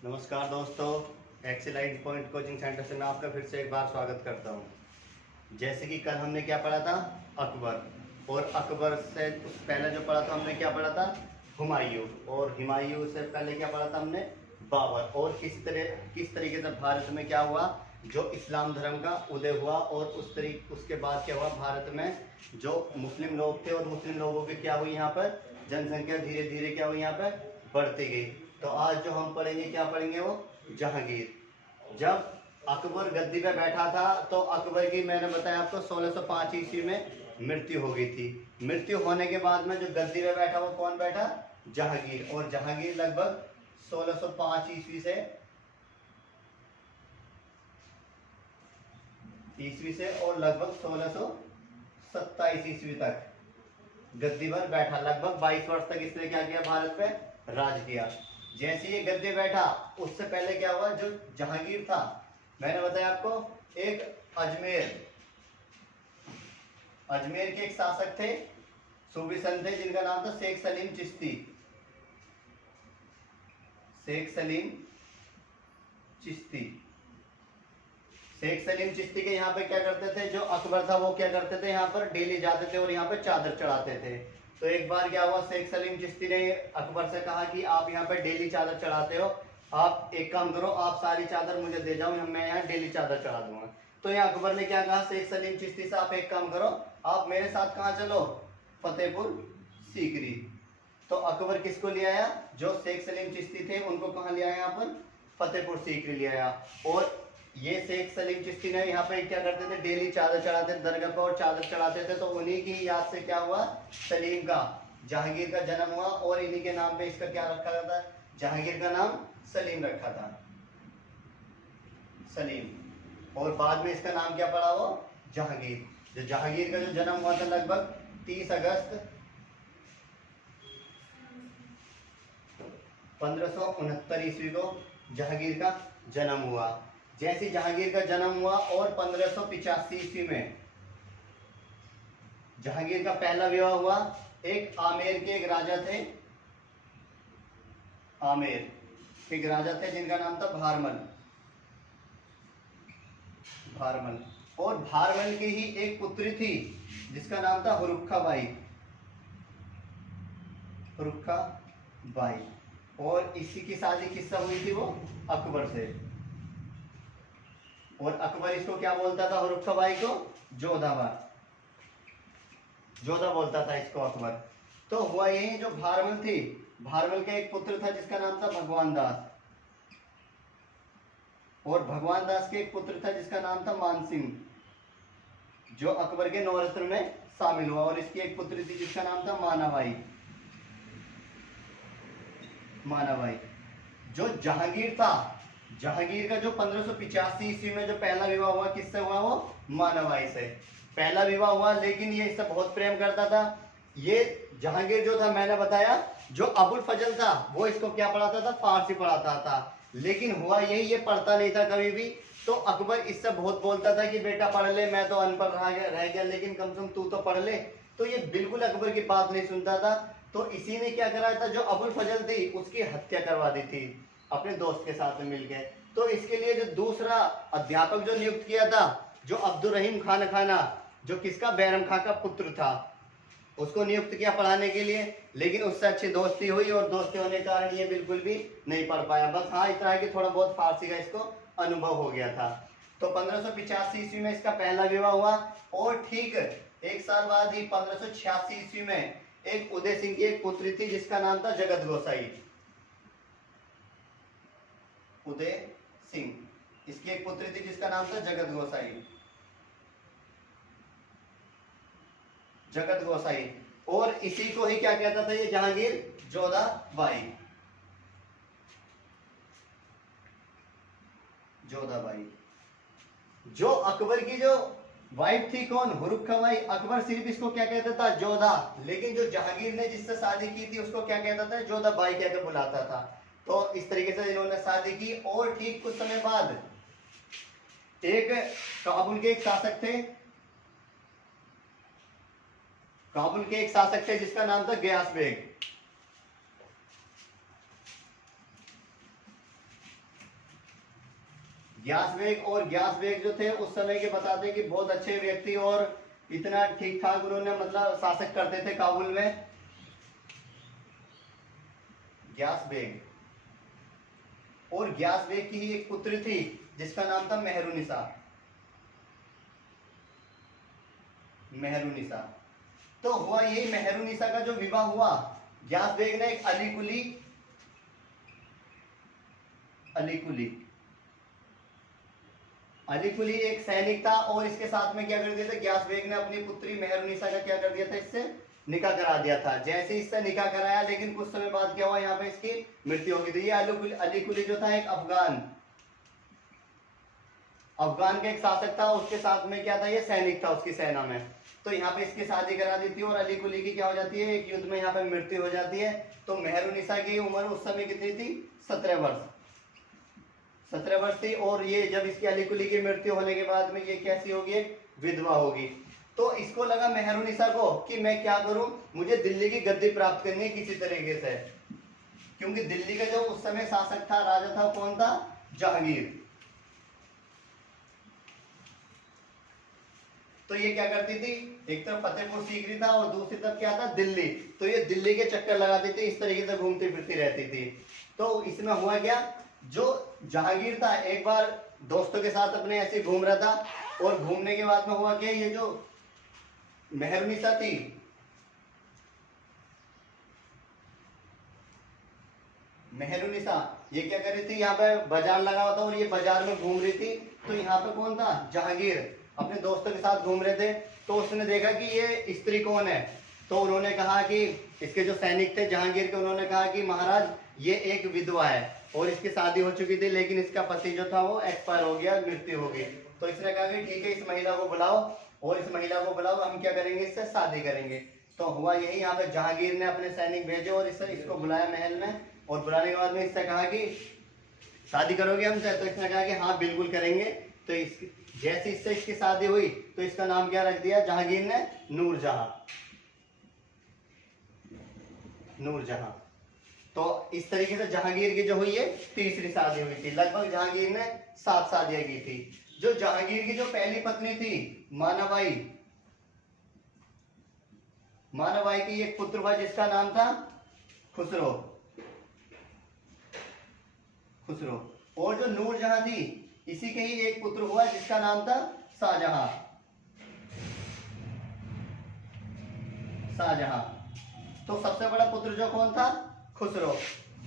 नमस्कार दोस्तों, एक्सीलाइट point coaching centre से मैं आपका फिर से एक बार स्वागत करता हूं। जैसे कि कल हमने क्या पढ़ा था, अकबर, और अकबर से पहले जो पढ़ा था हमने क्या पढ़ा था, हुमायूं, और हुमायूं से पहले क्या पढ़ा था हमने, बाबर। और किस तरीके से भारत में क्या हुआ, जो इस्लाम धर्म का उदय हुआ, और उसके बाद क्या हुआ, भारत में जो मुस्लिम लोग थे और मुस्लिम लोगों की क्या हुई, यहाँ पर जनसंख्या धीरे धीरे क्या हुई, यहाँ पर बढ़ती गई। तो आज जो हम पढ़ेंगे, क्या पढ़ेंगे, वो जहांगीर। जब अकबर गद्दी पे बैठा था तो अकबर की, मैंने बताया आपको, 1605 ईस्वी में मृत्यु हो गई थी। मृत्यु होने के बाद में जो गद्दी पे बैठा, वो कौन बैठा, जहांगीर। और जहांगीर लगभग 1605 ईस्वी से और लगभग 1627 ईस्वी तक गद्दी पर बैठा। लगभग 22 वर्ष तक इसने क्या किया, भारत पे राज किया। जैसे ये गद्दी बैठा, उससे पहले क्या हुआ, जो जहांगीर था, मैंने बताया आपको, एक अजमेर के एक शासक थे, सूफी संत थे, जिनका नाम था शेख सलीम चिश्ती। शेख सलीम चिश्ती। शेख सलीम चिश्ती के यहाँ पे क्या करते थे, जो अकबर था वो क्या करते थे, यहाँ पर डेली जाते थे और यहाँ पे चादर चढ़ाते थे। तो एक बार क्या हुआ, शेख सलीम चिश्ती ने अकबर से कहा कि आप यहाँ पे डेली चादर चढ़ाते हो, आप एक काम करो, आप सारी चादर मुझे दे जाओ, मैं यहाँ डेली चादर चढ़ा दूंगा। तो यहाँ अकबर ने क्या कहा शेख सलीम चिश्ती से, आप एक काम करो, आप मेरे साथ कहाँ चलो, फतेहपुर सीकरी। तो अकबर किसको ले आया, जो शेख सलीम चिश्ती थे उनको कहाँ ले आया, यहाँ पर फतेहपुर सीकरी ले आया। और ये शेख सलीम चिश्ती ने यहाँ पे क्या करते थे, डेली चादर चढ़ाते थे दरगाह पर और चादर चढ़ाते थे। तो उन्हीं की याद से क्या हुआ, सलीम का, जहांगीर का जन्म हुआ, और इन्हीं के नाम पे इसका क्या रखा गया था, जहांगीर का नाम सलीम रखा था, सलीम। और बाद में इसका नाम क्या पड़ा, वो जहांगीर। जो जहांगीर का जो जन्म हुआ था लगभग 30 अगस्त 1569 ईस्वी को जहांगीर का जन्म हुआ। जैसे जहांगीर का जन्म हुआ और 1585 ईस्वी में जहांगीर का पहला विवाह हुआ। एक आमेर के एक राजा थे, आमेर के एक राजा थे जिनका नाम था भारमल। भारमल। और भारमल की ही एक पुत्री थी जिसका नाम था हुरुक्खा बाई। हुरुक्खा बाई। और इसी की शादी किससे हुई थी, वो अकबर से। और अकबर इसको क्या बोलता था, हुरुक्खा बाई को जोधाबाई, जोधा बोलता था इसको अकबर। तो हुआ यही, जो भारमल थी, भारमल का एक पुत्र था जिसका नाम था भगवान दास, और भगवान दास के एक पुत्र था जिसका नाम था मानसिंह, जो अकबर के नौरत्न में शामिल हुआ। और इसकी एक पुत्री थी जिसका नाम था मानाबाई। मानाबाई। जो जहांगीर था, जहांगीर का जो 1585 ईस्वी में जो पहला विवाह हुआ, किससे हुआ, वो मानाबाई से पहला विवाह हुआ। लेकिन ये इससे बहुत प्रेम करता था। ये जहांगीर जो था, मैंने बताया, जो अबुल फजल था वो इसको क्या पढ़ाता था, फारसी पढ़ाता था। लेकिन हुआ यही, ये पढ़ता नहीं था कभी भी। तो अकबर इससे बहुत बोलता था कि बेटा पढ़ ले, मैं तो अनपढ़ रह गया, लेकिन कम से कम तू तो पढ़ ले। तो ये बिल्कुल अकबर की बात नहीं सुनता था। तो इसी ने क्या कराया था, जो अबुल फजल थी उसकी हत्या करवा दी थी अपने दोस्त के साथ में मिलकर। तो इसके लिए जो दूसरा अध्यापक जो नियुक्त किया था, जो अब्दुल रहीम खान खाना, जो किसका, बैरम खां का पुत्र था, उसको नियुक्त किया पढ़ाने के लिए। लेकिन उससे अच्छी दोस्ती हुई और दोस्ती होने के कारण ये बिल्कुल भी नहीं पढ़ पाया। बस हाँ इतना है कि थोड़ा बहुत फारसी का इसको अनुभव हो गया था। तो 1585 ईस्वी में इसका पहला विवाह हुआ। और ठीक एक साल बाद ही 1586 ईस्वी में एक उदय सिंह की एक पुत्री थी जिसका नाम था जगत गोसाई। उदय सिंह, इसकी एक पुत्री थी जिसका नाम था जगत गोसाई। जगत गोसाई। और इसी को ही क्या कहता था ये जहांगीर, जोधाबाई। जोधाबाई। जो अकबर की जो वाइफ थी, कौन, हुरुक्खा बाई। अकबर सिर्फ इसको क्या कहता था, जोधा। लेकिन जो जहांगीर ने जिससे शादी की थी उसको क्या कहता था, जोधाबाई कहकर बुलाता था। तो इस तरीके से इन्होंने शादी की। और ठीक कुछ समय बाद एक काबुल के एक शासक थे, काबुल के एक शासक थे जिसका नाम था गयास बेग। ग्यास बेग और ग्यास बेग जो थे उस समय के बताते कि बहुत अच्छे व्यक्ति और इतना ठीक ठाक उन्होंने मतलब शासक करते थे काबुल में। ग्यास बेग और ग्यास बेग की ही एक पुत्री थी जिसका नाम था मेहरुनिसा। मेहरुनिसा। तो हुआ यही, मेहरुनिसा का जो विवाह हुआ, ग्यास बेग ने एक अलीकुली अलीकुली एक सैनिक था और इसके साथ में क्या कर दिया था, ग्यास बेग ने अपनी पुत्री मेहरुनिसा का क्या कर दिया था, इससे निकाह करा दिया था। जैसे इससे निकाह कराया, लेकिन कुछ समय बाद क्या हुआ, यहाँ पे इसकी मृत्यु हो गई थी। ये अलीकुली जो था एक अफगान का एक शासक था, उसके साथ में क्या था, ये सैनिक था उसकी सेना में। तो यहाँ पे इसकी शादी करा दी थी और अलीकुली की क्या हो जाती है, एक युद्ध में यहाँ पे मृत्यु हो जाती है। तो मेहरुनिसा की उम्र उस समय कितनी थी, 17 वर्ष। 17 वर्ष थी। और ये जब इसकी अलीकुली की मृत्यु होने के बाद में ये कैसी होगी, एक विधवा होगी। तो इसको लगा मेहरुनिसा को कि मैं क्या करूं, मुझे दिल्ली की गद्दी प्राप्त करनी है किसी तरीके से, क्योंकि दिल्ली का जो उस समय शासक था, राजा था, कौन था, जहांगीर। तो ये क्या करती थी, एक तरफ फतेहपुर सीकरी था और दूसरी तरफ क्या था, दिल्ली। तो ये दिल्ली के चक्कर लगाती थी, इस तरीके से घूमती फिरती रहती थी। तो इसमें हुआ क्या, जो जहांगीर था एक बार दोस्तों के साथ अपने ऐसे घूम रहा था और घूमने के बाद में हुआ क्या, ये जो मेहरुनिसा थी, मेहरुनिसा ये क्या कर रही थी, यहाँ पे बाजार लगा हुआ था और ये बाजार में घूम रही थी। तो यहाँ पे कौन था, जहांगीर अपने दोस्तों के साथ घूम रहे थे। तो उसने देखा कि ये स्त्री कौन है। तो उन्होंने कहा कि इसके जो सैनिक थे जहांगीर के, उन्होंने कहा कि महाराज ये एक विधवा है और इसकी शादी हो चुकी थी, लेकिन इसका पति जो था वो एक्सपायर हो गया, मृत्यु हो गई। तो इसने कहा कि ठीक है, इस महिला को बुलाओ और इस महिला को बुलाओ, हम क्या करेंगे, इससे शादी करेंगे। तो हुआ यही, यहाँ पे जहांगीर ने अपने सैनिक भेजे और इसको बुलाया महल में। और बुलाने के बाद में इससे कहा कि शादी करोगे हमसे। तो इसने कहा कि हाँ बिल्कुल करेंगे। तो जैसे इससे इसकी शादी हुई तो इसका नाम क्या रख दिया जहांगीर ने, नूरजहां। नूरजहां। तो इस तरीके से जहांगीर की जो हुई है तीसरी शादी हुई थी। लगभग जहांगीर ने 7 शादियां की थी। जो जहांगीर की जो पहली पत्नी थी मानाबाई, मानाबाई की एक पुत्र हुआ जिसका नाम था खुसरो। और जो नूरजहां थी इसी के ही एक पुत्र हुआ जिसका नाम था शाहजहां। तो सबसे बड़ा पुत्र जो कौन था, खुसरो।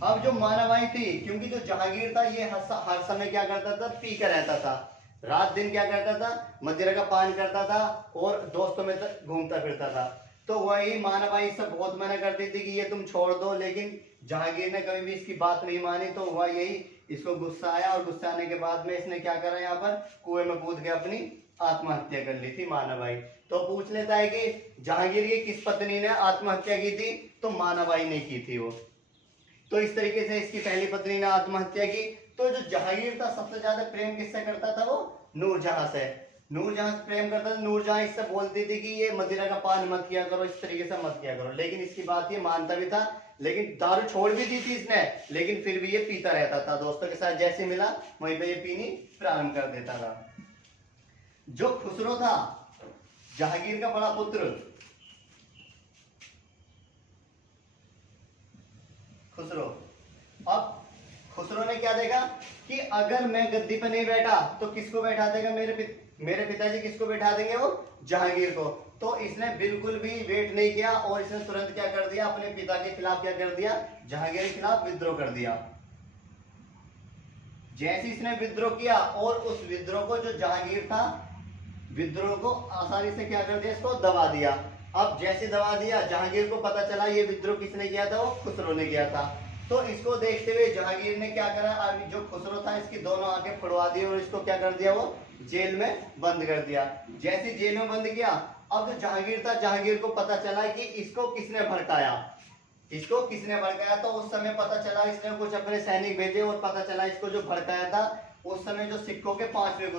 अब जो मानाबाई थी, क्योंकि जो जहांगीर था ये हर समय क्या करता था, पी कर रहता था, रात दिन क्या करता था, मदिरा का पान करता था और दोस्तों में घूमता फिरता था। तो वही मानाबाई सब बहुत मना करती थी कि ये तुम छोड़ दो, लेकिन जहांगीर ने कभी भी इसकी बात नहीं मानी। तो हुआ यही, इसको गुस्सा आया और गुस्सा आने के बाद में इसने क्या करा, यहाँ पर कुएं में कूद के अपनी आत्महत्या कर ली थी मानाबाई। तो पूछ लेता है कि जहांगीर की किस पत्नी ने आत्महत्या की थी, तो मानाबाई ने की थी वो। तो इस तरीके से इसकी पहली पत्नी ने आत्महत्या की। तो जो जहांगीर था सबसे ज्यादा प्रेम किससे करता था, वो नूरजहां से। नूरजहां से प्रेम करता था। नूरजहां इससे बोलती थी कि ये मदिरा का पान मत किया करो, इस तरीके से मत किया करो, लेकिन इसकी बात ये मानता भी था। लेकिन दारू छोड़ भी दी थी इसने, लेकिन फिर भी ये पीता रहता था। दोस्तों के साथ जैसे मिला वहीं पे ये पीनी प्रारंभ कर देता था। जो खुसरो था जहांगीर का बड़ा पुत्र, खुसरो। अब खुसरो ने क्या देखा कि अगर मैं गद्दी पर नहीं बैठा तो किसको बैठा देगा, मेरे पिताजी किसको बैठा देंगे, वो जहांगीर को। तो इसने बिल्कुल भी वेट नहीं किया और इसने तुरंत क्या कर दिया, अपने पिता के खिलाफ क्या कर दिया, जहांगीर के खिलाफ विद्रोह कर दिया। जैसे इसने विद्रोह किया और उस विद्रोह को जो जहांगीर था, विद्रोह को आसानी से क्या कर दिया, इसको दबा दिया। अब जैसे दबा दिया, जहांगीर को पता चला ये विद्रोह किसने किया था, वो खुसरो ने किया था। तो इसको देखते हुए जहांगीर ने क्या करा, जो खुसरो था इसकी दोनों आंखें फुड़वा दी और इसको क्या कर दिया, वो जेल में बंद कर दिया। जैसे जेल में बंद किया, अब जो जहांगीर था, जहांगीर को पता चला कि इसको किसने भड़काया, तो उस समय पता चला, इसने कुछ अपने सैनिक भेजे और पता चला इसको जो भड़काया था उस समय जो सिखों के 5वें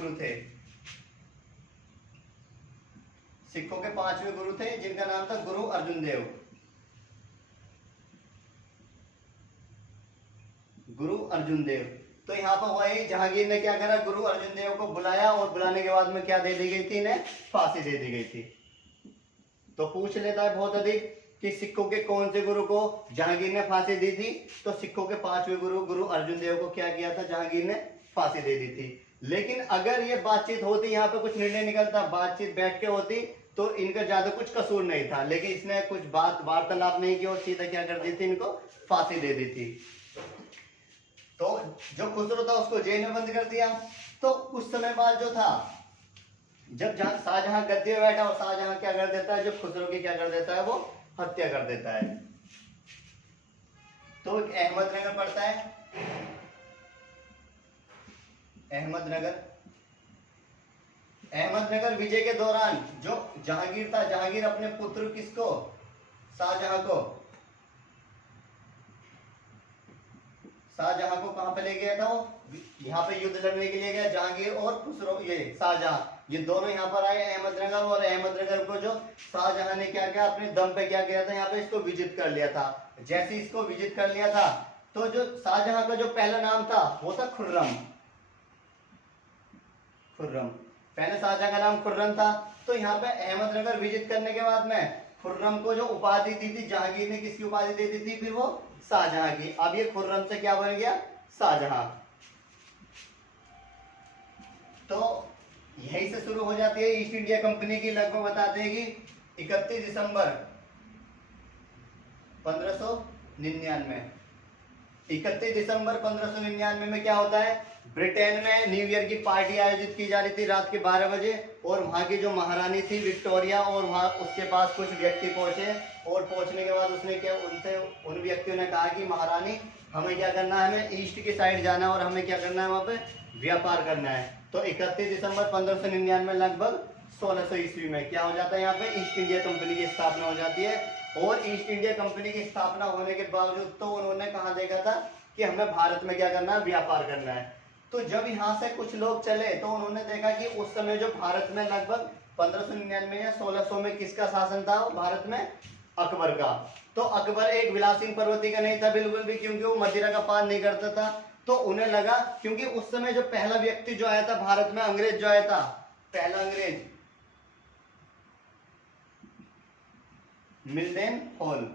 गुरु थे, जिनका नाम था गुरु अर्जुन देव। गुरु अर्जुन देव तो यहाँ पर हुआ ये, जहांगीर ने क्या करा, गुरु अर्जुन देव को बुलाया और बुलाने के बाद में क्या दे दी गई थी, इन्हें फांसी दे दी गई थी। तो पूछ लेता है बहुत अधिक कि सिखों के कौन से गुरु को जहांगीर ने फांसी दी थी, तो सिखों के 5वें गुरु गुरु अर्जुन देव को क्या किया था, जहांगीर ने फांसी दे दी थी। लेकिन अगर ये बातचीत होती, यहाँ पे कुछ निर्णय निकलता, बातचीत बैठ के होती, तो इनका ज्यादा कुछ कसूर नहीं था। लेकिन इसने कुछ बात वार्तालाप नहीं की और सीधा क्या कर दी थी, इनको फांसी दे दी थी। तो जो खुसरो था उसको जेल में बंद कर दिया। तो कुछ समय बाद जो था, जब शाहजहां गद्दी में बैठा और शाहजहां क्या कर देता है, जो खुसरो की क्या कर देता है, वो हत्या कर देता है। तो अहमदनगर पड़ता है, अहमदनगर विजय के दौरान जो जहांगीर था, जहांगीर अपने पुत्र किसको, शाहजहां को कहां पे ले गया था, वो यहाँ पे युद्ध लड़ने के लिए गया। जहांगीर और खुसरो, ये शाहजहां, ये दोनों यहाँ पर आए अहमदनगर, और अहमदनगर को जो शाहजहां ने क्या किया, अपने दम पे क्या किया था, यहाँ पे इसको विजिट कर लिया था। जैसे इसको विजिट कर लिया था, तो जो शाहजहां का जो पहला नाम था वो था खुर्रम। पहले शाहजहां का नाम खुर्रम था। तो यहाँ पे अहमदनगर विजिट करने के बाद में खुर्रम को जो उपाधि दी थी, जहांगीर ने किसकी उपाधि दे दी थी, फिर वो शाहजहां की। अब ये खुर्रम से क्या बन गया, शाहजहां। तो यहीं से शुरू हो जाती है ईस्ट इंडिया कंपनी की। लगभग बताते हैं कि 31 दिसंबर 1599, 31 दिसंबर 1599 में क्या होता है, ब्रिटेन में न्यू ईयर की पार्टी आयोजित की जा रही थी रात के 12 बजे, और वहां की जो महारानी थी विक्टोरिया, और वहां उसके पास कुछ व्यक्ति पहुंचे, और पहुंचने के बाद उसने क्या, उन व्यक्तियों ने कहा कि महारानी हमें क्या करना है, हमें ईस्ट की साइड जाना है और हमें क्या करना है, वहां पे व्यापार करना है। तो 31 दिसंबर 1599 लगभग 1600 ईस्वी में क्या हो जाता है, यहाँ पे ईस्ट इंडिया कंपनी की स्थापना हो जाती है। और ईस्ट इंडिया कंपनी की स्थापना होने के बावजूद तो उन्होंने कहा देखा था कि हमें भारत में क्या करना है, व्यापार करना है। तो जब यहाँ से कुछ लोग चले तो उन्होंने देखा कि उस समय जो भारत में लगभग 1599 या 1600 में किसका शासन था भारत में, अकबर का। तो अकबर एक विलासीन प्रवृत्ति का नहीं था बिल्कुल भी, क्योंकि वो मदिरा का पान नहीं करता था। तो उन्हें लगा, क्योंकि उस समय जो पहला व्यक्ति जो आया था भारत में, अंग्रेज जो आया था, पहला अंग्रेज मिल्टन हॉल,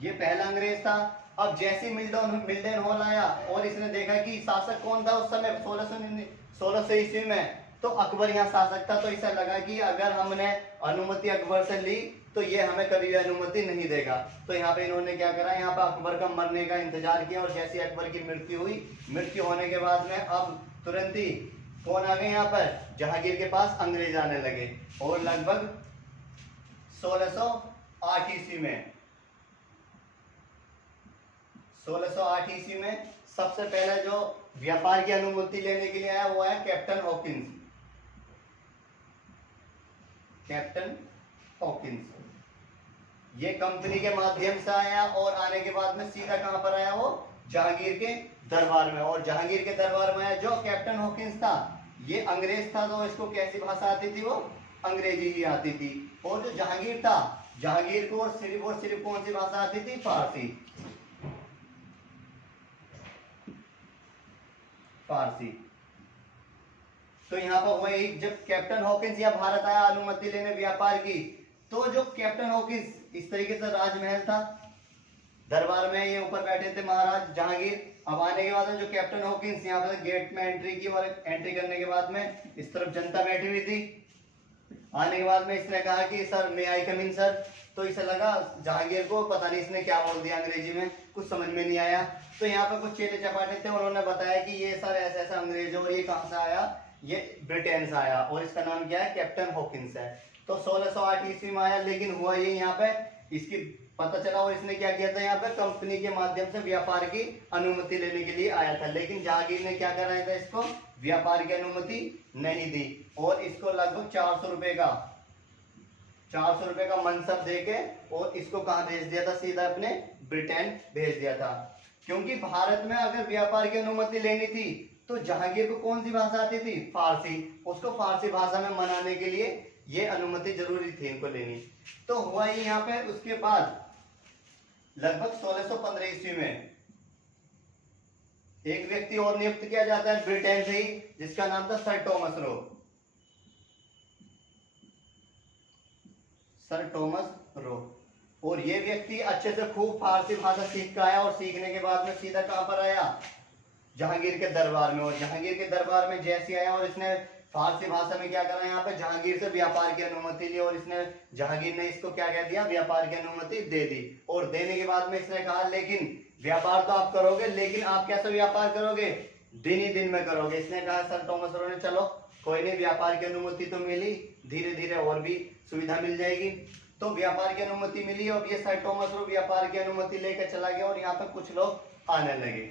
ये पहला अंग्रेज था। अब जैसे मिल्टन हॉल आया और इसने देखा कि शासक कौन था उस समय 1600 ईस्वी में, तो अकबर यहाँ शासक था। तो इसे लगा कि अगर हमने अनुमति अकबर से ली तो ये हमें कभी भी अनुमति नहीं देगा। तो यहाँ पे इन्होंने क्या करा, यहाँ पे अकबर का मरने का इंतजार किया, और जैसे अकबर की मृत्यु हुई, मृत्यु होने के बाद में अब तुरंत ही कौन आ गए यहाँ पर, जहांगीर के पास अंग्रेज आने लगे। और लगभग 1608 ईस्वी में 1608 ईस्वी में सबसे पहले जो व्यापार की अनुमति लेने के लिए आया वो है कैप्टन हॉकिंस। ये कंपनी के माध्यम से आया, और आने के बाद में सीधा कहां पर आया, वो जहांगीर के दरबार में। और जहांगीर के दरबार में आया। जो कैप्टन हॉकिंस था ये अंग्रेज था, तो इसको कैसी भाषा आती थी, वो अंग्रेजी ही आती थी। और जो जहांगीर था, जहांगीर को सिर्फ कौन सी भाषा आती थी, फारसी। तो यहाँ पर वही, जब कैप्टन हॉकिंस यहाँ भारत आया अनुमति लेने व्यापार की, तो जो कैप्टन हॉकिंस इस तरीके से राजमहल था, दरबार में ये ऊपर बैठे थे महाराज जहांगीर। अब आने के बाद में जो कैप्टन हॉकिंस यहाँ पर गेट में एंट्री की, और एंट्री करने के बाद में इस तरफ जनता बैठी हुई थी। आने के बाद में इसने कहा कि सर मे आई कम इन सर। तो इसे लगा जहांगीर को, पता नहीं इसने क्या बोल दिया अंग्रेजी में, कुछ समझ में नहीं आया। तो यहाँ पर कुछ चेले चपाटे थे, उन्होंने बताया कि ये सर ऐसा ऐसा अंग्रेज है, और ये कहाँ से आया, ये ब्रिटेन से आया, और इसका नाम क्या है, कैप्टन हॉकिंस है। तो 1608 ईस्वी में आया। लेकिन हुआ ये यहाँ पे इसकी पता चला, और इसने क्या किया था, यहाँ पे कंपनी के माध्यम से व्यापार की अनुमति लेने के लिए आया था। लेकिन जहांगीर ने क्या कराया था, इसको व्यापार की अनुमति नहीं दी, और इसको लगभग 400 रुपए का मनसब देके और इसको कहाँ भेज दिया था, सीधा अपने ब्रिटेन भेज दिया था। क्योंकि भारत में अगर व्यापार की अनुमति लेनी थी तो जहांगीर को कौन सी भाषा आती थी, फारसी। उसको फारसी भाषा में मनाने के लिए ये अनुमति जरूरी थी इनको लेनी। तो हुआ ये यहाँ पे। उसके बाद लगभग 1615 ईस्वी में एक व्यक्ति और नियुक्त किया जाता है ब्रिटेन से ही, जिसका नाम था sir Thomas Roe. Sir Thomas Roe. और ये व्यक्ति अच्छे से खूब फारसी भाषा सीख कर आया, और सीखने के बाद में सीधा कहां पर आया, जहांगीर के दरबार में। और जहांगीर के दरबार में जैसे आया और इसने फारसी भाषा में क्या करा, यहाँ पे जहांगीर से व्यापार की अनुमति ली, और इसने जहांगीर ने इसको क्या कह दिया, व्यापार की अनुमति दे दी। और देने के बाद में इसने कहा लेकिन व्यापार तो आप करोगे, लेकिन आप कैसे व्यापार करोगे, दिन ही दिन में करोगे। इसने कहा सर टॉमस रो ने चलो कोई नहीं, व्यापार की अनुमति तो मिली, धीरे धीरे और भी सुविधा मिल जाएगी। तो व्यापार की अनुमति मिली, और ये सर टॉमस रो व्यापार की अनुमति लेकर चला गया, और यहाँ पे कुछ लोग आने लगे।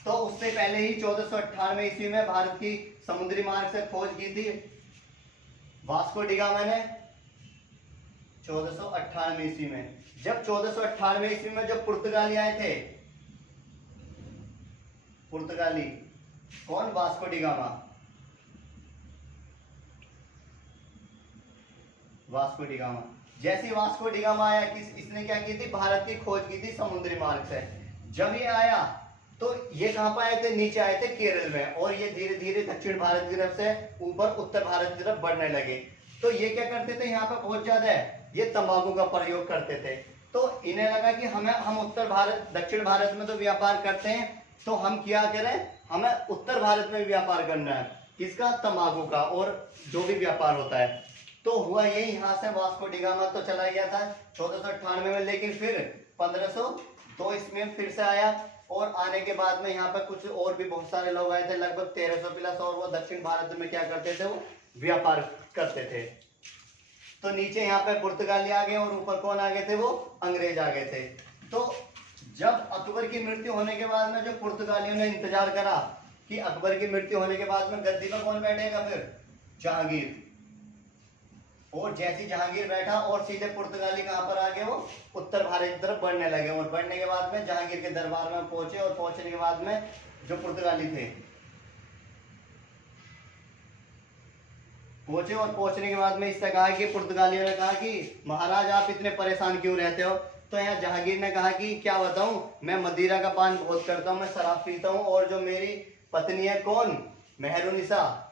तो उससे पहले ही 1498 ईस्वी में भारत की समुद्री मार्ग से खोज की थी वास्को डी गामा ने। 1498 ईस्वी में, जब 1498 ईस्वी में जब पुर्तगाली आए थे, पुर्तगाली कौन, Vasco D gamma. Vasco D gamma, जैसे वास्को डी गामा आया, इसने क्या की थी, भारत की खोज की थी समुद्री मार्ग से। जब ये आया तो ये कहां पर आए थे, नीचे आए थे केरल में, और ये धीरे धीरे दक्षिण भारत की तरफ से ऊपर उत्तर भारत की तरफ बढ़ने लगे। तो ये क्या करते थे, यहाँ पर बहुत ज्यादा है, ये तंबाकू का प्रयोग करते थे। तो इन्हें लगा कि हम उत्तर भारत दक्षिण भारत में तो व्यापार करते हैं, तो हम क्या करें, हमें उत्तर भारत में व्यापार करना है, किसका, तंबाकू का, और जो भी व्यापार होता है। तो हुआ यही, यहाँ से वास्को डी गामा तो चला गया था 1498 में, लेकिन फिर 1502 ईस्वी में फिर से आया, और आने के बाद में यहाँ पर कुछ और भी बहुत सारे लोग आए थे, लगभग 1300 प्लस, और वो दक्षिण भारत में क्या करते थे, वो व्यापार करते थे। तो नीचे यहाँ पे पुर्तगाली आ गए, और ऊपर कौन आ गए थे, वो अंग्रेज आ गए थे। तो जब अकबर की मृत्यु होने के बाद में जो पुर्तगालियों ने इंतजार करा कि अकबर की मृत्यु होने के बाद में गद्दी पर कौन बैठेगा, फिर जहांगीर। और जैसे जहांगीर बैठा, और सीधे पुर्तगाली कहां पर आ गए, वो उत्तर भारत की तरफ बढ़ने लगे। और बढ़ने के बाद में जहांगीर के दरबार में पहुंचे, और पहुंचने के बाद में जो पुर्तगाली थे पहुंचे, और पहुंचने के बाद में इससे कहा कि पुर्तगालियों ने कहा कि महाराज आप इतने परेशान क्यों रहते हो। तो यहाँ जहांगीर ने कहा कि क्या बताऊं, मैं मदिरा का पान बहुत करता हूं, मैं शराब पीता हूं, और जो मेरी पत्नी है कौन, मेहरुनिसा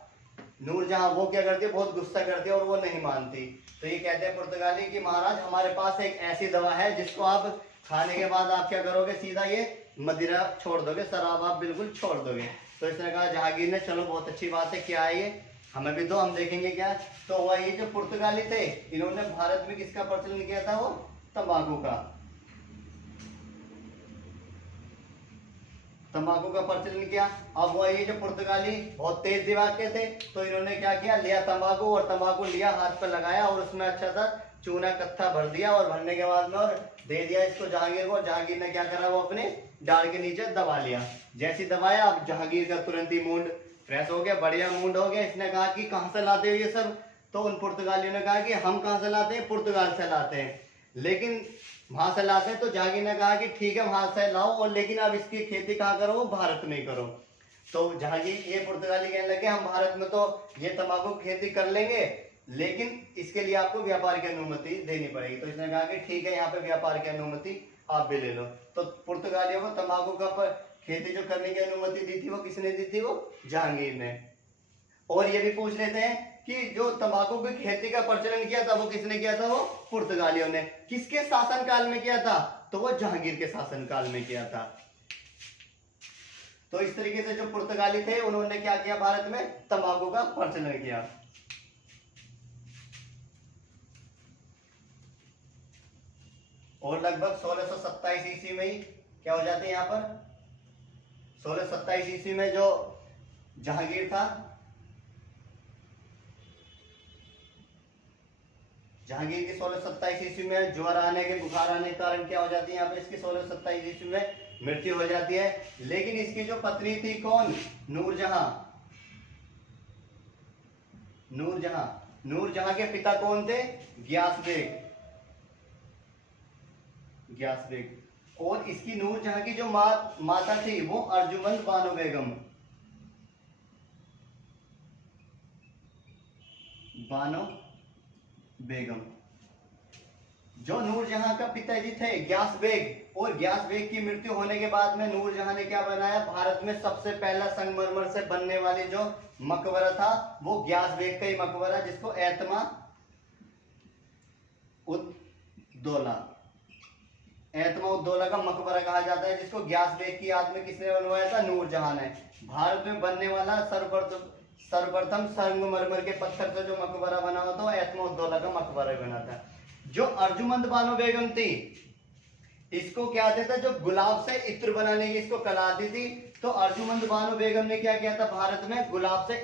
नूरजहां, वो क्या करती है, बहुत गुस्सा करती है, और वो नहीं मानती। तो ये कहते हैं पुर्तगाली कि महाराज हमारे पास एक ऐसी दवा है जिसको आप खाने के बाद आप क्या करोगे, सीधा ये मदिरा छोड़ दोगे, शराब आप बिल्कुल छोड़ दोगे। तो इसने कहा जहांगीर ने, चलो बहुत अच्छी बात है, क्या है ये, हमें भी दो, हम देखेंगे क्या। तो हुआ ये, जो पुर्तगाली थे इन्होंने भारत में किसका प्रचलन किया था, वो तंबाकू का, तंबाकू का प्रचलन किया। अब हुआ ये, जो पुर्तगाली बहुत तेज दिमाग के थे, तो इन्होंने क्या किया, लिया तंबाकू, और तंबाकू लिया, हाथ पर लगाया, और उसमें अच्छा सा चूना कत्था भर दिया, और भरने के बाद में और दे दिया इसको जहांगीर को। जहांगीर ने क्या करा, वो अपने डाल के नीचे दबा लिया। जैसे दबाया, अब जहांगीर का तुरंत ही मूड फ्रेश हो गया, बढ़िया मूड हो गया। इसने कहा कि कहां से लाते हो ये सब। तो उन पुर्तगालियों ने कहा कि हम कहां से लाते हैं, पुर्तगाल से लाते हैं, लेकिन वहां से लाते हैं। तो जहांगीर ने कहा कि ठीक है वहां से लाओ, और लेकिन अब इसकी खेती कहाँ करो, वो भारत में ही करो। तो जहांगीर, ये पुर्तगाली कहने लगे हम भारत में तो ये तंबाकू की खेती कर लेंगे, लेकिन इसके लिए आपको व्यापार की अनुमति देनी पड़ेगी। तो इसने कहा कि ठीक है, यहाँ पे व्यापार की अनुमति आप भी ले लो। तो पुर्तगालियों को तंबाकू का खेती जो करने की अनुमति दी थी, वो किसने दी थी, वो जहांगीर ने। और ये भी पूछ लेते हैं कि जो तंबाकू की खेती का प्रचलन किया था, वो किसने किया था, वो पुर्तगालियों ने। किसके शासन काल में किया था, तो वो जहांगीर के शासन काल में किया था। तो इस तरीके से जो पुर्तगाली थे, उन्होंने क्या किया, भारत में तंबाकू का प्रचलन किया। और लगभग 1627 ईस्वी में ही क्या हो जाते हैं, यहाँ पर 1627 ईस्वी में जो जहांगीर था, जहांगीर की 1627 ईस्वी में ज्वर आने के, बुखार आने के कारण क्या हो जाती है, यहाँ पे इसकी 1627 ईस्वी में मृत्यु हो जाती है। लेकिन इसकी जो पत्नी थी कौन, नूरजहां। नूरजहां, नूरजहां के पिता कौन थे, गियास बेग। Geass bag. और इसकी नूरजहां की जो माता थी, वो अर्जुमंद बानो बेगम। बानो बेगम। जो नूरजहां का पिताजी थे ग्यास बेग, और ग्यास बेग की मृत्यु होने के बाद में नूरजहां ने क्या बनाया, भारत में सबसे पहला संगमरमर से बनने वाली जो मकबरा था वो ग्यास बेग का ही मकबरा, जिसको एतमा उद्दौला, एतमा उद्दौला का मकबरा कहा जाता है, जिसको ग्यास बेग की याद में किसने बनवाया था, नूरजहां ने। भारत में बनने वाला सर्वप्रथम संगमरमर के पत्थर से जो मकबरा बना हुआ था एतमा उद्दौला का मकबरा बना था। जो अर्जुमंद बानो बेगम थी, इसको क्या था, जो गुलाब से इत्र बनाने की इसको कला आती थी, तो अर्जुमंद बानो बेगम ने क्या किया था, भारत में गुलाब से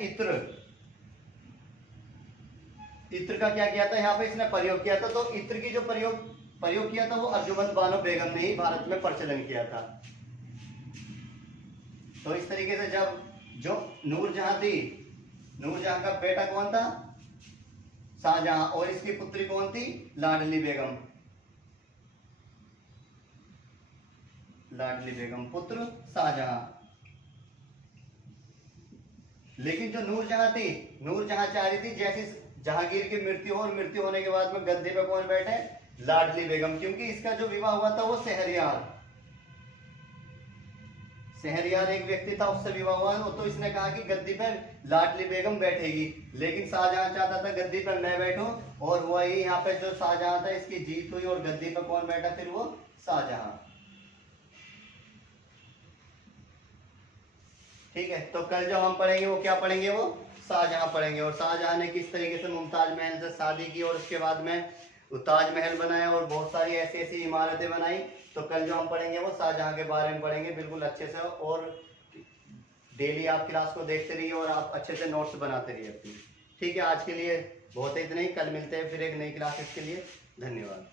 इत्र का क्या किया था, यहाँ पे इसने प्रयोग किया था। तो इत्र की जो प्रयोग किया था वो अर्जुमंद बानो बेगम ने ही भारत में प्रचलन किया था। तो इस तरीके से जब जो नूरजहां थी, नूरजहां का बेटा कौन था, शाहजहां, और इसकी पुत्री कौन थी, लाडली बेगम, लाडली बेगम पुत्र शाहजहां। लेकिन जो नूरजहां थी, नूरजहां चाह रही थी जैसे जहांगीर की मृत्यु हो, और मृत्यु होने के बाद में गद्दी पे कौन बैठे, लाडली बेगम, क्योंकि इसका जो विवाह हुआ था वो शहरयार एक व्यक्ति था, उससे विवाह हुआ, तो इसने कहा कि गद्दी पे लाडली बेगम बैठेगी, लेकिन शाहजहां चाहता था गद्दी पर मैं बैठूं, और वही यहाँ पे जो शाहजहां था इसकी जीत हुई, और गद्दी पे कौन बैठा, फिर वो शाहजहां। ठीक है, तो कल जो हम पढ़ेंगे वो क्या पढ़ेंगे, वो शाहजहां पढ़ेंगे, और शाहजहां ने किस तरीके से मुमताज महल से शादी की, और उसके बाद में ताजमहल बनाया, और बहुत सारी ऐसी ऐसी इमारतें बनाई। तो कल जो हम पढ़ेंगे वो शाहजहां के बारे में पढ़ेंगे बिल्कुल अच्छे से, और डेली आप क्लास को देखते रहिए और आप अच्छे से नोट्स बनाते रहिए अपनी। ठीक है, आज के लिए बहुत इतना ही, कल मिलते हैं फिर एक नई क्लास, इसके लिए धन्यवाद।